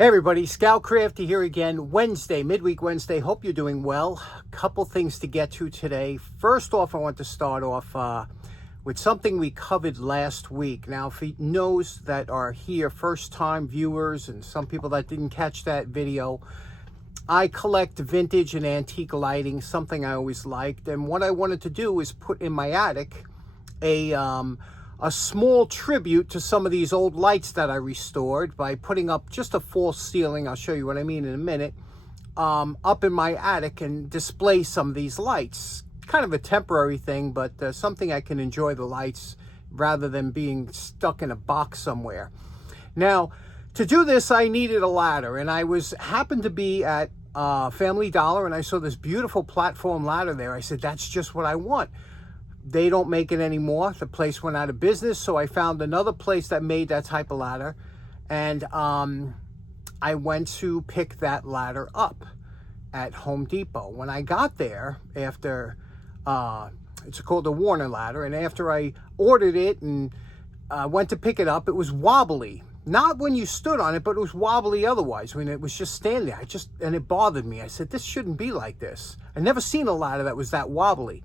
Hey everybody, Scout Crafty here again. Midweek Wednesday. Hope you're doing well. A couple things to get to today. First off, I want to start off with something we covered last week. Now, for those that are here, first-time viewers, and some people that didn't catch that video, I collect vintage and antique lighting, something I always liked. And what I wanted to do is put in my attic a small tribute to some of these old lights that I restored by putting up just a false ceiling. I'll show you what I mean in a minute. Up in my attic and display some of these lights. Kind of a temporary thing, but something I can enjoy the lights rather than being stuck in a box somewhere. Now, to do this, I needed a ladder, and I happened to be at Family Dollar, and I saw this beautiful platform ladder there. I said, that's just what I want. They don't make it anymore. The place went out of business, so I found another place that made that type of ladder, and I went to pick that ladder up at Home Depot. When I got there, after it's called the Warner ladder, and after I ordered it and went to pick it up, it was wobbly. Not when you stood on it, but it was wobbly otherwise. I mean, it was just standing there. And it bothered me. I said, this shouldn't be like this. I'd never seen a ladder that was that wobbly.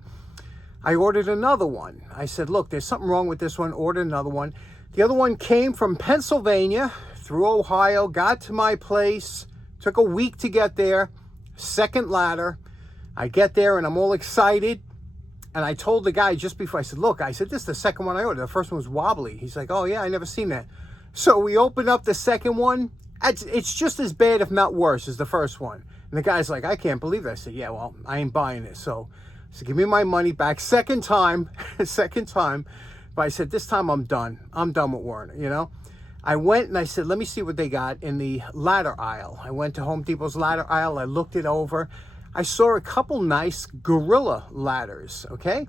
I ordered another one. I said, look, there's something wrong with this one. Ordered another one. The other one came from Pennsylvania through Ohio, got to my place, took a week to get there. Second ladder. I get there and I'm all excited. And I told the guy just before, I said, look, this is the second one I ordered. The first one was wobbly. He's like, oh yeah, I never seen that. So we opened up the second one. It's just as bad, if not worse, as the first one. And the guy's like, I can't believe that. I said, yeah, well, I ain't buying this. So give me my money back. Second time. But I said, this time I'm done. I'm done with Warner, you know. I went and I said, let me see what they got in the ladder aisle. I went to Home Depot's ladder aisle. I looked it over. I saw a couple nice Gorilla ladders, okay?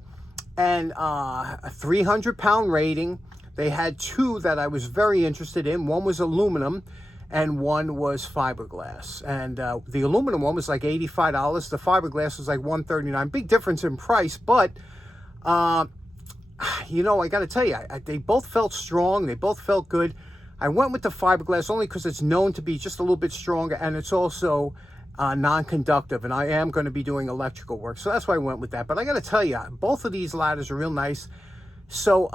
And a 300-pound rating. They had two that I was very interested in. One was aluminum and one was fiberglass. And the aluminum one was like $85. The fiberglass was like $139. Big difference in price, but you know, I got to tell you, they both felt strong. They both felt good. I went with the fiberglass only because it's known to be just a little bit stronger, and it's also non-conductive, and I am going to be doing electrical work, so that's why I went with that. But I got to tell you, both of these ladders are real nice. So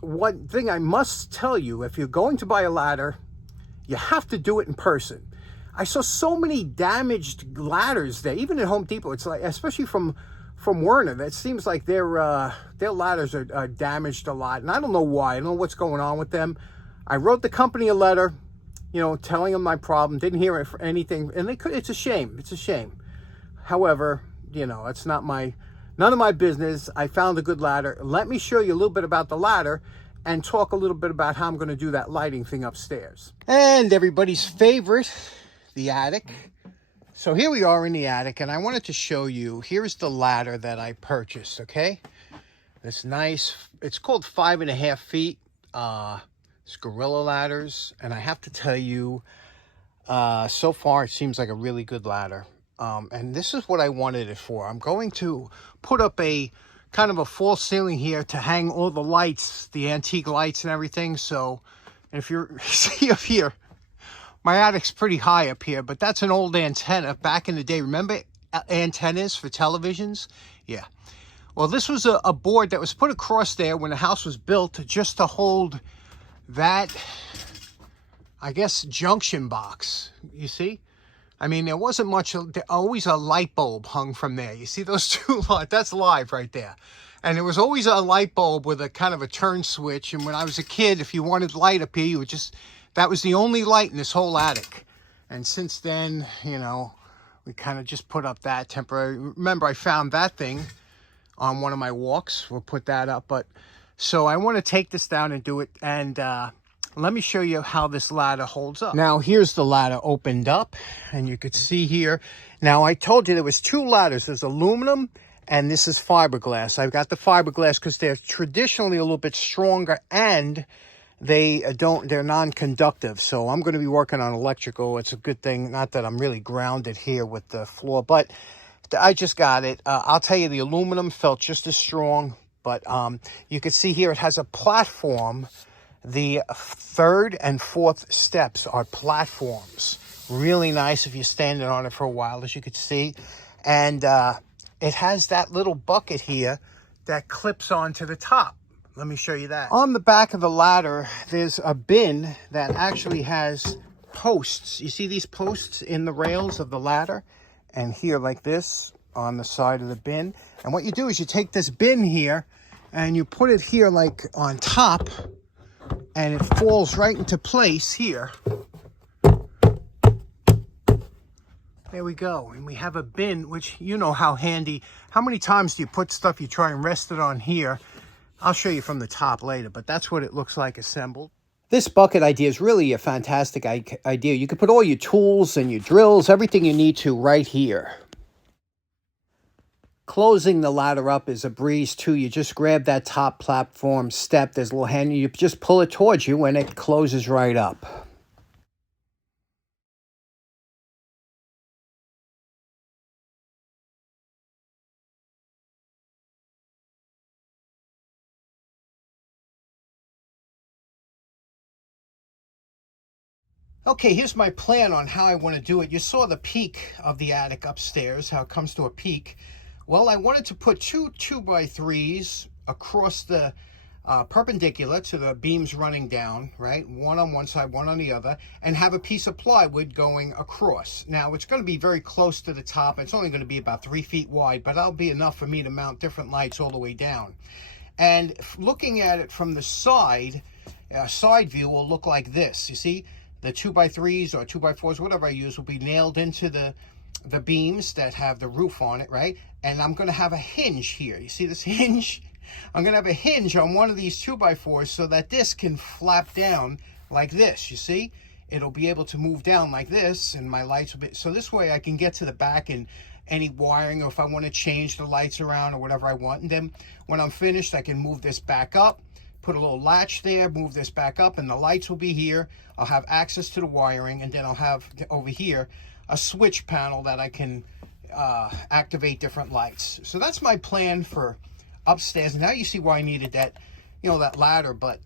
one thing I must tell you, if you're going to buy a ladder, you have to do it in person. I saw so many damaged ladders there, even at Home Depot. It's like, especially from Werner, that seems like their ladders are damaged a lot, and I don't know why. I don't know what's going on with them. I wrote the company a letter, you know, telling them my problem. Didn't hear anything, and it's a shame. It's a shame. However, you know, it's none of my business. I found a good ladder. Let me show you a little bit about the ladder and talk a little bit about how I'm going to do that lighting thing upstairs. And everybody's favorite, the attic. So here we are in the attic, and I wanted to show you, here's the ladder that I purchased, okay? It's nice. It's called 5.5 feet. It's Gorilla ladders, and I have to tell you, so far it seems like a really good ladder. And this is what I wanted it for. I'm going to put up a kind of a false ceiling here to hang all the lights, the antique lights and everything. So if you see up here, my attic's pretty high up here, but that's an old antenna back in the day. Remember antennas for televisions? Yeah. Well, this was a board that was put across there when the house was built just to hold that, I guess, junction box, you see? I mean, there wasn't much, always a light bulb hung from there. You see those two lights? That's live right there. And there was always a light bulb with a kind of a turn switch. And when I was a kid, if you wanted light up here, you would that was the only light in this whole attic. And since then, you know, we kind of just put up that temporary. Remember, I found that thing on one of my walks. We'll put that up. But so I want to take this down and do it. And let me show you how this ladder holds up. Now, here's the ladder opened up, and you could see here. Now, I told you there was two ladders. There's aluminum, and this is fiberglass. I've got the fiberglass because they're traditionally a little bit stronger, and they're non-conductive. So I'm going to be working on electrical. It's a good thing. Not that I'm really grounded here with the floor, but I just got it. I'll tell you, the aluminum felt just as strong, but you can see here it has a platform The third and fourth steps are platforms. Really nice if you're standing on it for a while, as you could see. And it has that little bucket here that clips onto the top. Let me show you that. On the back of the ladder, there's a bin that actually has posts. You see these posts in the rails of the ladder? And here, like this, on the side of the bin. And what you do is you take this bin here and you put it here like on top, and it falls right into place here. There we go. And we have a bin, which you know how handy. How many times do you put stuff, you try and rest it on here? I'll show you from the top later, but that's what it looks like assembled. This bucket idea is really a fantastic idea. You can put all your tools and your drills, everything you need to right here. Closing the ladder up is a breeze too. You just grab that top platform step. There's a little handle. You just pull it towards you and it closes right up. Okay, here's my plan on how I want to do it. You saw the peak of the attic upstairs, how it comes to a peak. Well, I wanted to put two 2x3s across the perpendicular to the beams running down, right? One on one side, one on the other, and have a piece of plywood going across. Now, it's going to be very close to the top. It's only going to be about 3 feet wide, but that'll be enough for me to mount different lights all the way down. And looking at it from the side view will look like this. You see? The 2x3s or 2x4s, whatever I use, will be nailed into the beams that have the roof on it, right? And I'm going to have a hinge here. You see this hinge? I'm going to have a hinge on one of these 2x4s so that this can flap down like this, you see? It'll be able to move down like this, and my lights will be... So this way I can get to the back and any wiring, or if I want to change the lights around or whatever I want. And then when I'm finished, I can move this back up, put a little latch there, move this back up, and the lights will be here. I'll have access to the wiring, and then I'll have over here a switch panel that I can activate different lights. So that's my plan for upstairs. Now you see why I needed that, you know, that ladder. But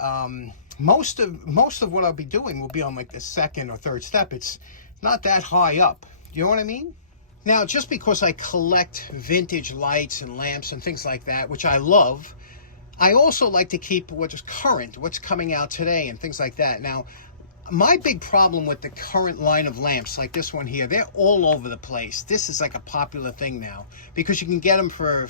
most of what I'll be doing will be on like the second or third step. It's not that high up. You know what I mean? Now, just because I collect vintage lights and lamps and things like that, which I love, I also like to keep what is current, what's coming out today and things like that. Now, my big problem with the current line of lamps, like this one here, they're all over the place. This is like a popular thing now because you can get them for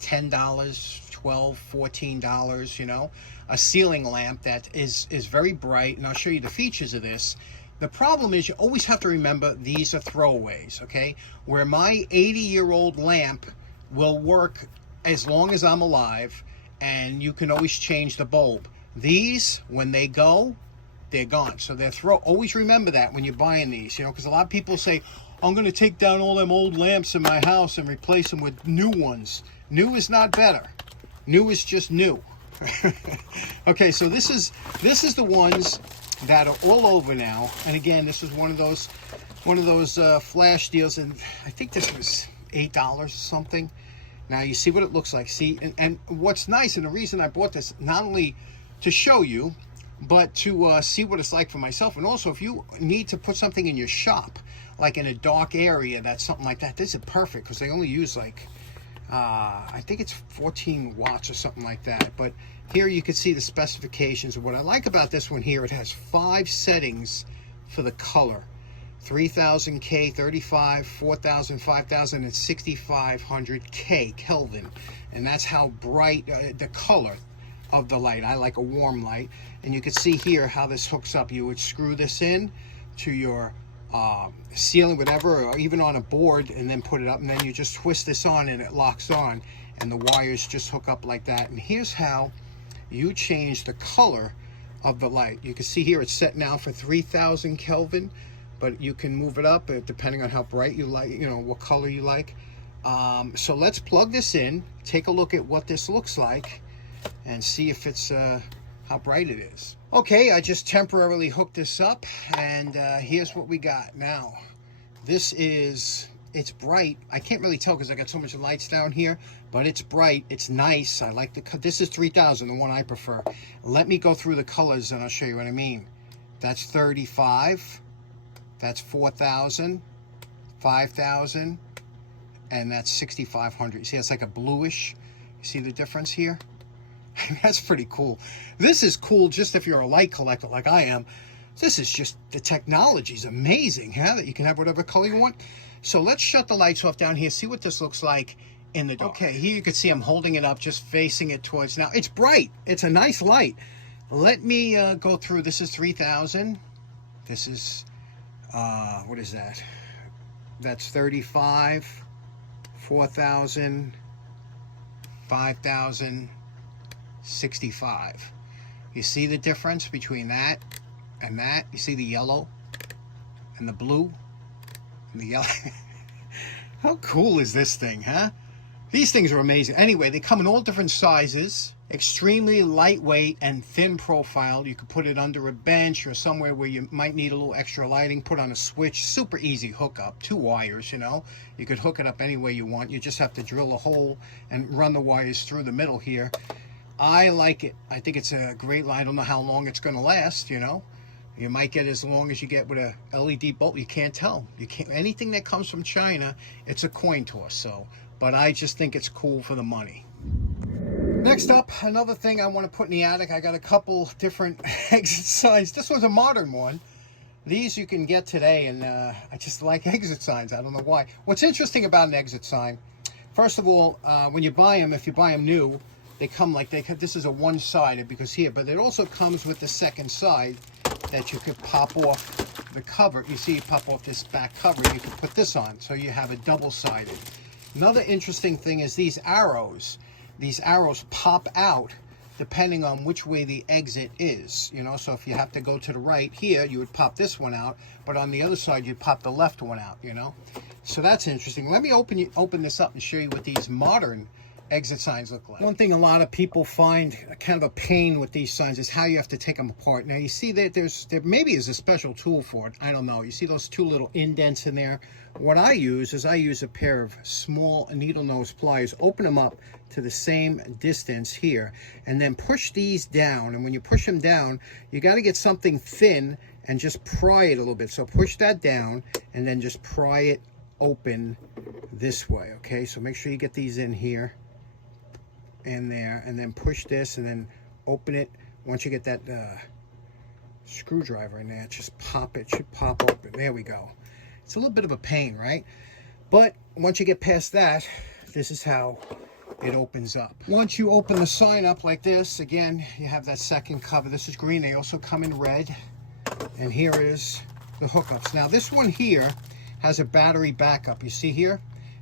$10, $12, $14, you know. A ceiling lamp that is very bright, and I'll show you the features of this. The problem is you always have to remember these are throwaways, okay? Where my 80-year-old lamp will work as long as I'm alive, and you can always change the bulb. These, when they go, they're gone. So they're always remember that when you're buying these, you know, because a lot of people say, I'm going to take down all them old lamps in my house and replace them with new ones. New is not better. New is just new. Okay, so this is the ones that are all over now. And again, this is one of those flash deals, and I think this was $8 or something. Now you see what it looks like. See, and what's nice, and the reason I bought this, not only to show you, but to see what it's like for myself. And also, if you need to put something in your shop, like in a dark area, that's something like that, this is perfect because they only use like, I think it's 14 watts or something like that. But here you can see the specifications. And what I like about this one here, it has 5 settings for the color. 3000 K, 35, 4000, 5000, and 6500 K Kelvin. And that's how bright the color of the light. I like a warm light. And you can see here how this hooks up. You would screw this in to your ceiling, whatever, or even on a board, and then put it up, and then you just twist this on and it locks on, and the wires just hook up like that. And here's how you change the color of the light. You can see here it's set now for 3000 Kelvin, but you can move it up depending on how bright you like, you know, what color you like. So let's plug this in, take a look at what this looks like, and see if it's how bright it is. Okay, I just temporarily hooked this up, and here's what we got. Now, this is it's bright. I can't really tell because I got so much lights down here, but it's bright. It's nice. I like the, this is 3000, the one I prefer. Let me go through the colors and I'll show you what I mean. That's 35, that's 4000, 5000, and that's 6500. You see, it's like a bluish. You see the difference here? That's pretty cool. This is cool just if you're a light collector like I am. This is just, the technology is amazing, huh? That you can have whatever color you want. So let's shut the lights off down here, see what this looks like in the dark. Okay, here you can see I'm holding it up, just facing it towards, now it's bright. It's a nice light. Let me go through. This is 3000. This is, what is that? That's 35, 4000, 5000, 65. You see the difference between that and that? You see the yellow and the blue and the yellow? How cool is this thing, huh? These things are amazing. Anyway, they come in all different sizes, extremely lightweight and thin profile. You could put it under a bench or somewhere where you might need a little extra lighting, put on a switch. Super easy hookup, 2 wires, you know. You could hook it up any way you want. You just have to drill a hole and run the wires through the middle here. I like it. I think it's a great light. I don't know how long it's going to last, you know. You might get as long as you get with a LED bulb. You can't tell. You can't. Anything that comes from China, it's a coin toss. So, but I just think it's cool for the money. Next up, another thing I want to put in the attic. I got a couple different exit signs. This one's a modern one. These you can get today, and I just like exit signs. I don't know why. What's interesting about an exit sign, first of all, when you buy them, if you buy them new, they come like this is a one-sided because here, but it also comes with the second side that you could pop off the cover. You see, you pop off this back cover, you can put this on, so you have a double-sided. Another interesting thing is these arrows. These arrows pop out depending on which way the exit is, you know. So if you have to go to the right here, you would pop this one out, but on the other side, you'd pop the left one out, you know. So that's interesting. Let me open this up and show you what these modern exit signs look like. One thing a lot of people find kind of a pain with these signs is how you have to take them apart. Now you see that there maybe is a special tool for it. I don't know. You see those 2 little indents in there? What I use is I use a pair of small needle nose pliers, open them up to the same distance here, and then push these down. And when you push them down, you got to get something thin and just pry it a little bit. So push that down and then just pry it open this way. Okay, so make sure you get these in here and there, and then push this and then open it. Once you get that screwdriver in there, just pop it. It should pop open. There we go. It's a little bit of a pain, right? But once you get past that, this is how it opens up. Once you open the sign up like this, again, you have that second cover. This is green. They also come in red. And here is the hookups. Now this one here has a battery backup. You see here?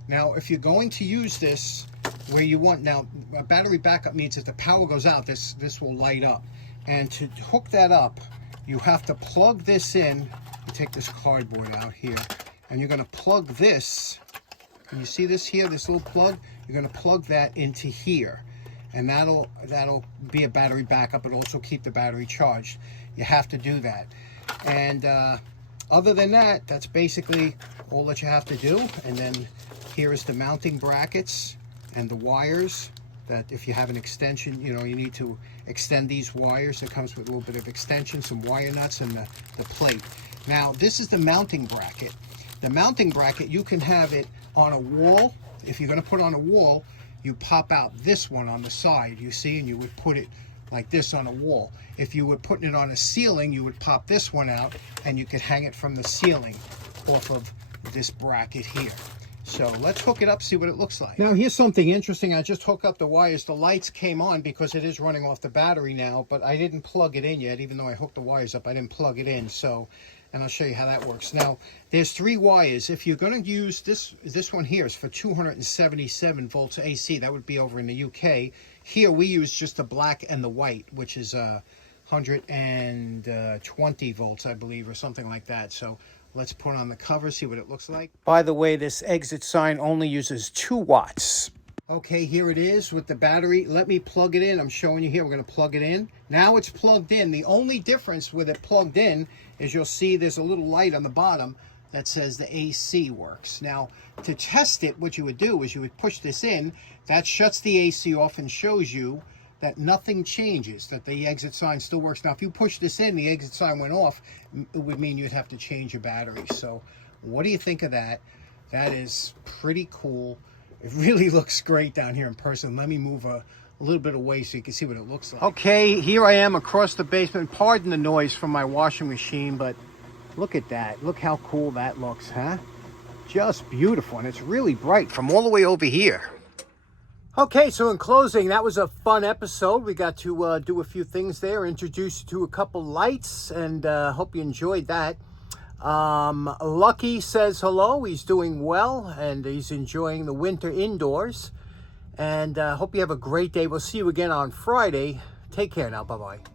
Now if you're going to use this where you want, now a battery backup means if the power goes out, this will light up. And to hook that up, you have to plug this in. You take this cardboard out here, and you're going to plug this. Can you see this here, this little plug? You're going to plug that into here, and that'll be a battery backup. It'll also keep the battery charged. You have to do that. And other than that, that's basically all that you have to do. And then here is the mounting brackets and the wires that if you have an extension, you know, you need to extend these wires. It comes with a little bit of extension, some wire nuts, and the plate. Now, this is the mounting bracket. The mounting bracket, you can have it on a wall. If you're going to put it on a wall, you pop out this one on the side, you see, and you would put it like this on a wall. If you were putting it on a ceiling, you would pop this one out, and you could hang it from the ceiling off of this bracket here. So let's hook it up, see what it looks like. Now here's something interesting. I just hooked up the wires. The lights came on because it is running off the battery now, but I didn't plug it in yet. Even though I hooked the wires up, I didn't plug it in. So, and I'll show you how that works. Now there's 3 wires. If you're going to use this one here is for 277 volts AC. That would be over in the UK. Here we use just the black and the white, which is 120 volts, I believe, or something like that. So let's put on the cover, see what it looks like. By the way, this exit sign only uses 2 watts. Okay, here it is with the battery. Let me plug it in. I'm showing you here. We're going to plug it in. Now it's plugged in. The only difference with it plugged in is you'll see there's a little light on the bottom. that says the AC works. Now, to test it, what you would do is you would push this in. That shuts the AC off and shows you that nothing changes, that the exit sign still works. Now, if you push this in, the exit sign went off, it would mean you'd have to change your battery. So what do you think of that? That is pretty cool. It really looks great down here in person. Let me move a little bit away so you can see what it looks like. Okay, here I am across the basement. Pardon the noise from my washing machine, but look at that. Look how cool that looks, huh? Just beautiful, and it's really bright from all the way over here. Okay, so in closing, that was a fun episode. We got to do a few things there, introduce you to a couple lights, and hope you enjoyed that. Lucky says hello. He's doing well, and he's enjoying the winter indoors. And hope you have a great day. We'll see you again on Friday. Take care now. Bye-bye.